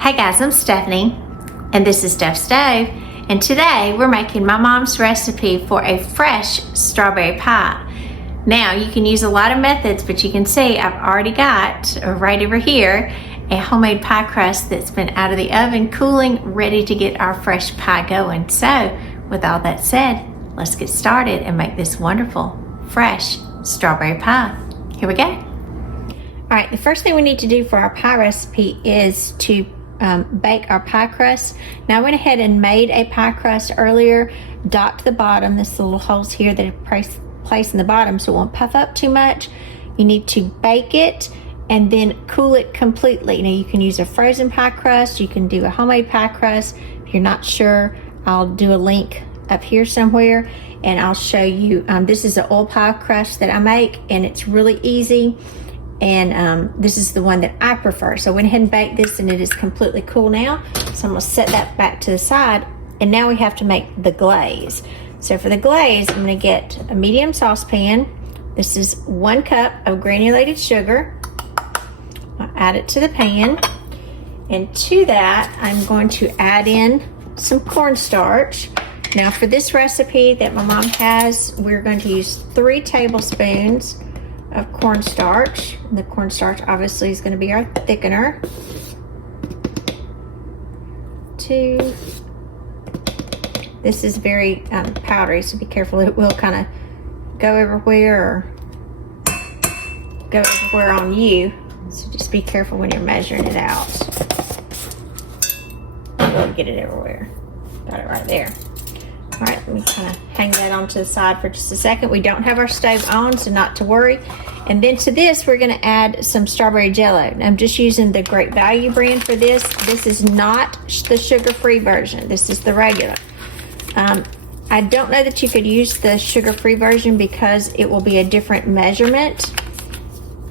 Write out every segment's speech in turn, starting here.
Hey guys, I'm Stephanie, and this is Steph's Stove, and today we're making my mom's recipe for a fresh strawberry pie. Now, you can use a lot of methods, but you can see I've already got, right over here, a homemade pie crust that's been out of the oven, cooling, ready to get our fresh pie going. So, with all that said, let's get started and make this wonderful, fresh strawberry pie. Here we go. All right, the first thing we need to do for our pie recipe is to bake our pie crust. Now I went ahead and made a pie crust earlier, docked the bottom, this little holes here that I place in the bottom so it won't puff up too much. You need to bake it and then cool it completely. Now you can use a frozen pie crust, you can do a homemade pie crust. If you're not sure, I'll do a link up here somewhere and I'll show you. This is an oil pie crust that I make and it's really easy. And this is the one that I prefer. So I went ahead and baked this and it is completely cool now. So I'm gonna set that back to the side. And now we have to make the glaze. So for the glaze, I'm gonna get a medium saucepan. This is 1 cup of granulated sugar. I'll add it to the pan. And to that, I'm going to add in some cornstarch. Now for this recipe that my mom has, we're going to use 3 tablespoons of cornstarch. The cornstarch obviously is going to be our thickener. 2. This is very powdery, so be careful. It will kind of go everywhere on you. So just be careful when you're measuring it out. Don't get it everywhere. Got it right there. All right, let me kind of hang that onto the side for just a second. We don't have our stove on, so not to worry. And then to this, we're gonna add some strawberry Jell-O. I'm just using the Great Value brand for this. This is not the sugar-free version. This is the regular. I don't know that you could use the sugar-free version because it will be a different measurement.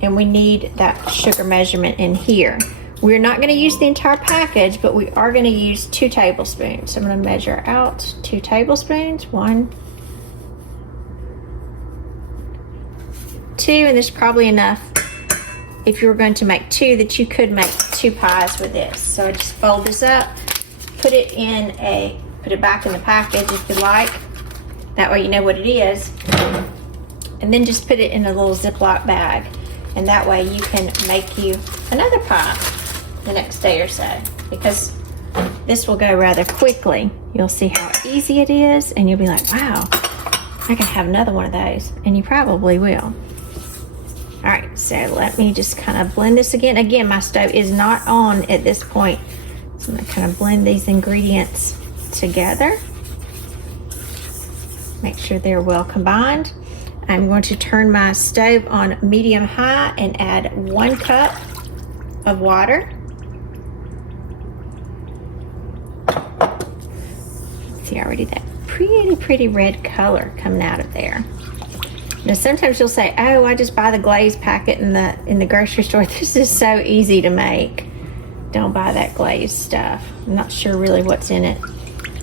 And we need that sugar measurement in here. We're not going to use the entire package, but we are going to use 2 tablespoons. So I'm going to measure out 2 tablespoons. 1, 2, and there's probably enough if you were going to make 2 that you could make 2 pies with this. So I just fold this up, put it back in the package if you like. That way you know what it is. And then just put it in a little Ziploc bag. And that way you can make you another pie the next day or so, because this will go rather quickly. You'll see how easy it is and you'll be like, wow, I can have another one of those, and you probably will. All right, so let me just kind of blend this again. Again, my stove is not on at this point, so I'm gonna kind of blend these ingredients together. Make sure they're well combined. I'm going to turn my stove on medium high and add 1 cup of water. See already that pretty red color coming out of there. Now sometimes you'll say, oh, I just buy the Glaze packet in the grocery store. This is so easy to make. Don't buy that Glaze stuff. I'm not sure really what's in it,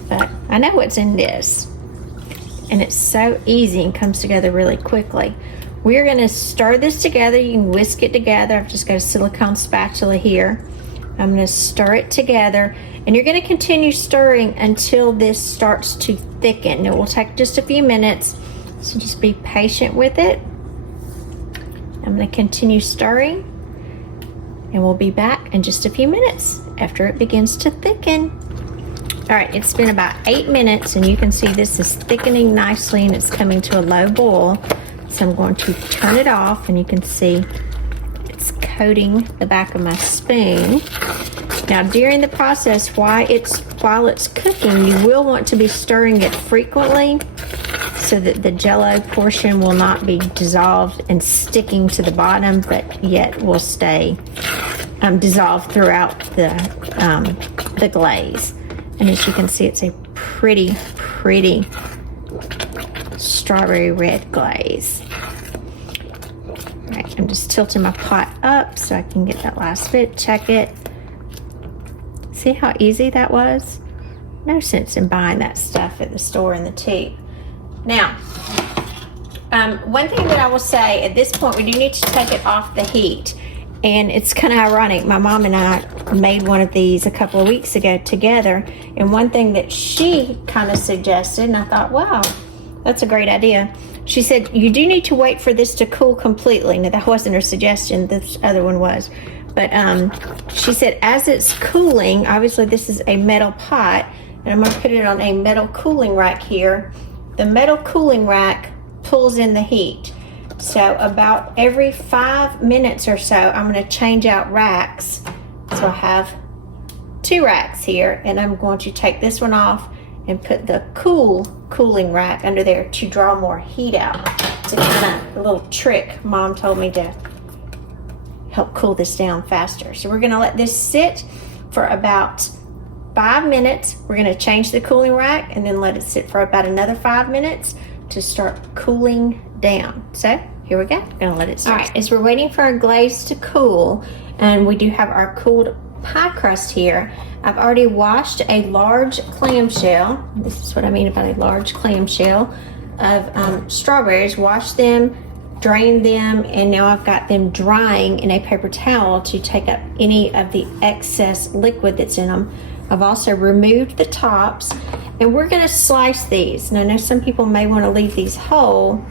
but I know what's in this. And it's so easy and comes together really quickly. We're gonna stir this together. You can whisk it together. I've just got a silicone spatula here. I'm gonna stir it together, and you're gonna continue stirring until this starts to thicken. It will take just a few minutes, so just be patient with it. I'm gonna continue stirring, and we'll be back in just a few minutes after it begins to thicken. All right, it's been about 8 minutes and you can see this is thickening nicely and it's coming to a low boil. So I'm going to turn it off and you can see it's coating the back of my spoon. Now during the process, while it's cooking, you will want to be stirring it frequently so that the Jell-O portion will not be dissolved and sticking to the bottom, but yet will stay dissolved throughout the glaze. And as you can see, it's a pretty strawberry red glaze. All right, I'm just tilting my pot up so I can get that last bit, check it. See how easy that was? No sense in buying that stuff at the store in the tube. Now, one thing that I will say, at this point we do need to take it off the heat. And it's kind of ironic. My mom and I made one of these a couple of weeks ago together. And one thing that she kind of suggested, and I thought, wow, that's a great idea. She said, you do need to wait for this to cool completely. Now, that wasn't her suggestion. This other one was. But she said, as it's cooling, obviously this is a metal pot, and I'm going to put it on a metal cooling rack here. The metal cooling rack pulls in the heat. So about every 5 minutes or so, I'm going to change out racks. So I have 2 racks here, and I'm going to take this one off and put the cooling rack under there to draw more heat out. It's a kind of a little trick Mom told me to help cool this down faster. So we're going to let this sit for about 5 minutes. We're going to change the cooling rack and then let it sit for about another 5 minutes to start cooling down. So here we go. I'm gonna let it sit. All right, as we're waiting for our glaze to cool, and we do have our cooled pie crust here, I've already washed a large clamshell. This is what I mean about a large clamshell of strawberries. Washed them, drained them, and now I've got them drying in a paper towel to take up any of the excess liquid that's in them. I've also removed the tops, and we're gonna slice these. Now I know some people may wanna leave these whole,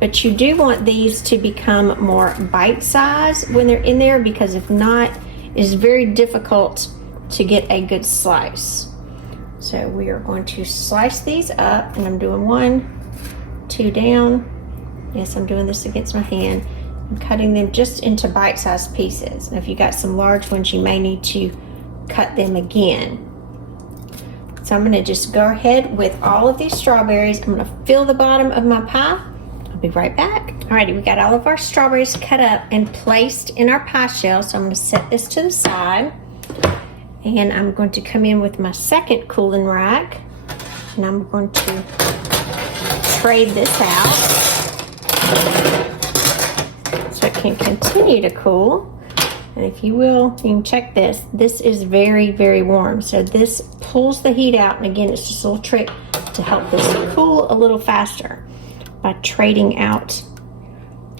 but you do want these to become more bite-sized when they're in there, because if not, it's very difficult to get a good slice. So we are going to slice these up, and I'm doing 1, 2 down. Yes, I'm doing this against my hand. I'm cutting them just into bite-sized pieces. And if you got some large ones, you may need to cut them again. So I'm going to just go ahead with all of these strawberries. I'm going to fill the bottom of my pie. I'll be right back. Alrighty, we got all of our strawberries cut up and placed in our pie shell. So I'm going to set this to the side, and I'm going to come in with my second cooling rack, and I'm going to trade this out so it can continue to cool. And if you will, you can check this. This is very, very warm. So this pulls the heat out. And again, it's just a little trick to help this cool a little faster by trading out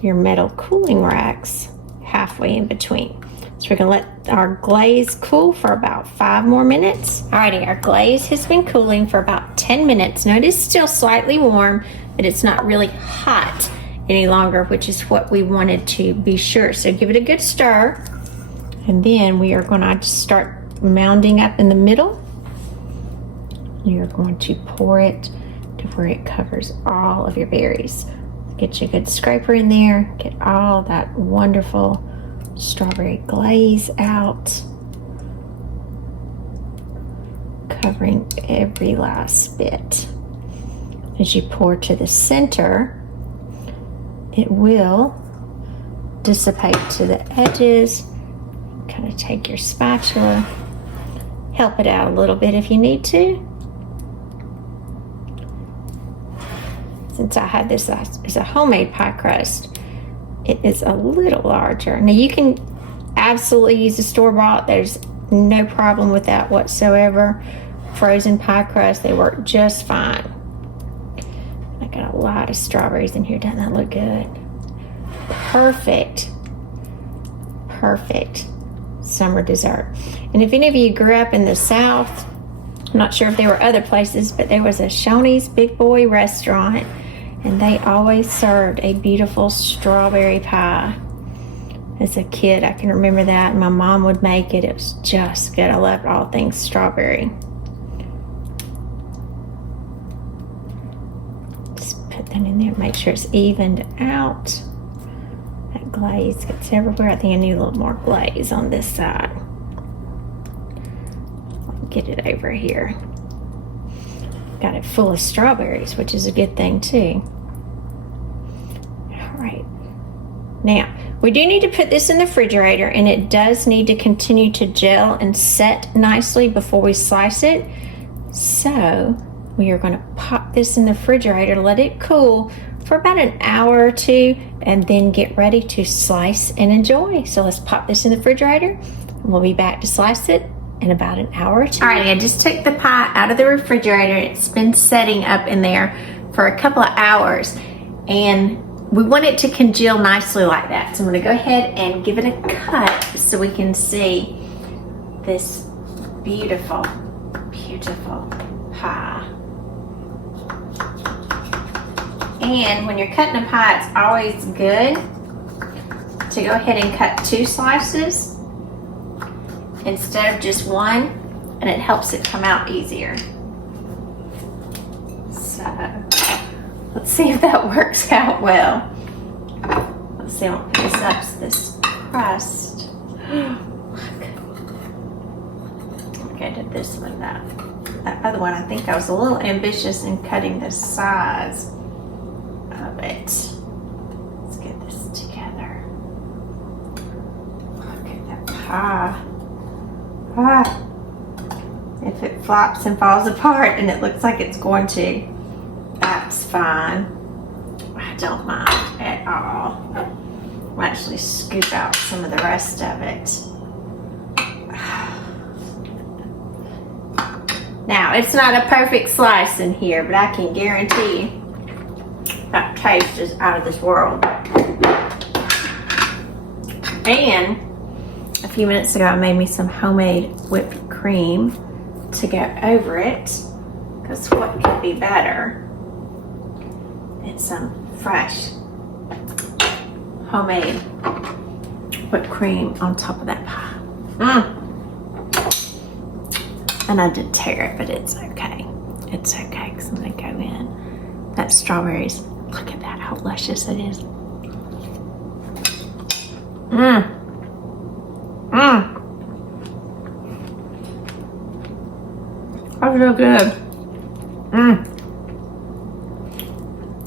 your metal cooling racks halfway in between. So we're gonna let our glaze cool for about 5 more minutes. Alrighty, our glaze has been cooling for about 10 minutes. Now it is still slightly warm, but it's not really hot any longer, which is what we wanted to be sure. So give it a good stir. And then we are gonna start mounding up in the middle. You're going to pour it to where it covers all of your berries. Get you a good scraper in there, get all that wonderful strawberry glaze out, covering every last bit. As you pour to the center, it will dissipate to the edges. Kind of take your spatula, help it out a little bit if you need to. Since I had this as a homemade pie crust, it is a little larger. Now you can absolutely use the store-bought. There's no problem with that whatsoever. Frozen pie crust, they work just fine. I got a lot of strawberries in here. Doesn't that look good? Perfect. Perfect summer dessert. And if any of you grew up in the South, I'm not sure if there were other places, but there was a Shoney's Big Boy restaurant, and they always served a beautiful strawberry pie. As a kid, I can remember that, and my mom would make it. It was just good. I loved all things strawberry. Just put that in there, make sure it's evened out. That glaze gets everywhere. I think I need a little more glaze on this side. Get it over here. Got it full of strawberries, which is a good thing too. All right. Now, we do need to put this in the refrigerator, and it does need to continue to gel and set nicely before we slice it. So we are going to pop this in the refrigerator, let it cool for about an hour or 2, and then get ready to slice and enjoy. So let's pop this in the refrigerator, and we'll be back to slice it in about an hour or 2. Alrighty, I just took the pie out of the refrigerator. It's been setting up in there for a couple of hours, and we want it to congeal nicely like that. So I'm gonna go ahead and give it a cut so we can see this beautiful, beautiful pie. And when you're cutting a pie, it's always good to go ahead and cut 2 slices instead of just one, and it helps it come out easier. So let's see if that works out well. Let's see, I'll put this up to this crust. Okay, I did this one. That other one, I think I was a little ambitious in cutting the size of it. Let's get this together. Look at that pie. If it flops and falls apart and it looks like it's going to, that's fine. I don't mind at all. I'll actually scoop out some of the rest of it. Now, it's not a perfect slice in here, but I can guarantee you that taste is out of this world. And a few minutes ago, I made me some homemade whipped cream to go over it, because what could be better than some fresh homemade whipped cream on top of that pie. And I did tear it, but it's okay. It's okay, because I'm gonna go in. That strawberries, look at that, how luscious it is. That's so good.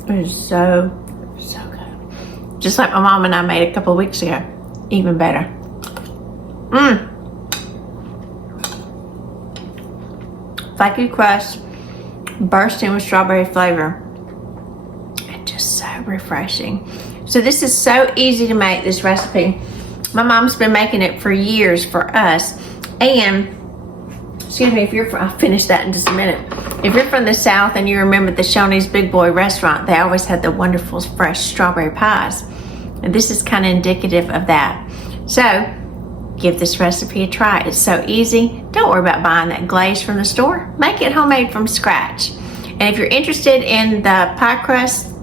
It is so, so good. Just like my mom and I made a couple of weeks ago. Even better. Flaky crust, bursting with strawberry flavor. And just so refreshing. So this is so easy to make, this recipe. My mom's been making it for years for us. And excuse me, if you're from, I'll finish that in just a minute. If you're from the South and you remember the Shoney's Big Boy restaurant, they always had the wonderful fresh strawberry pies. And this is kind of indicative of that. So give this recipe a try. It's so easy. Don't worry about buying that glaze from the store. Make it homemade from scratch. And if you're interested in the pie crust,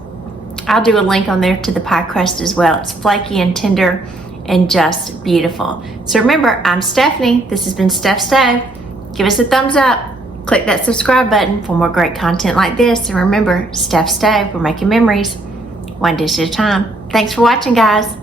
I'll do a link on there to the pie crust as well. It's flaky and tender and just beautiful. So remember, I'm Stephanie. This has been Steph Stove. Give us a thumbs up. Click that subscribe button for more great content like this. And remember, Steph Stove, we're making memories one dish at a time. Thanks for watching, guys.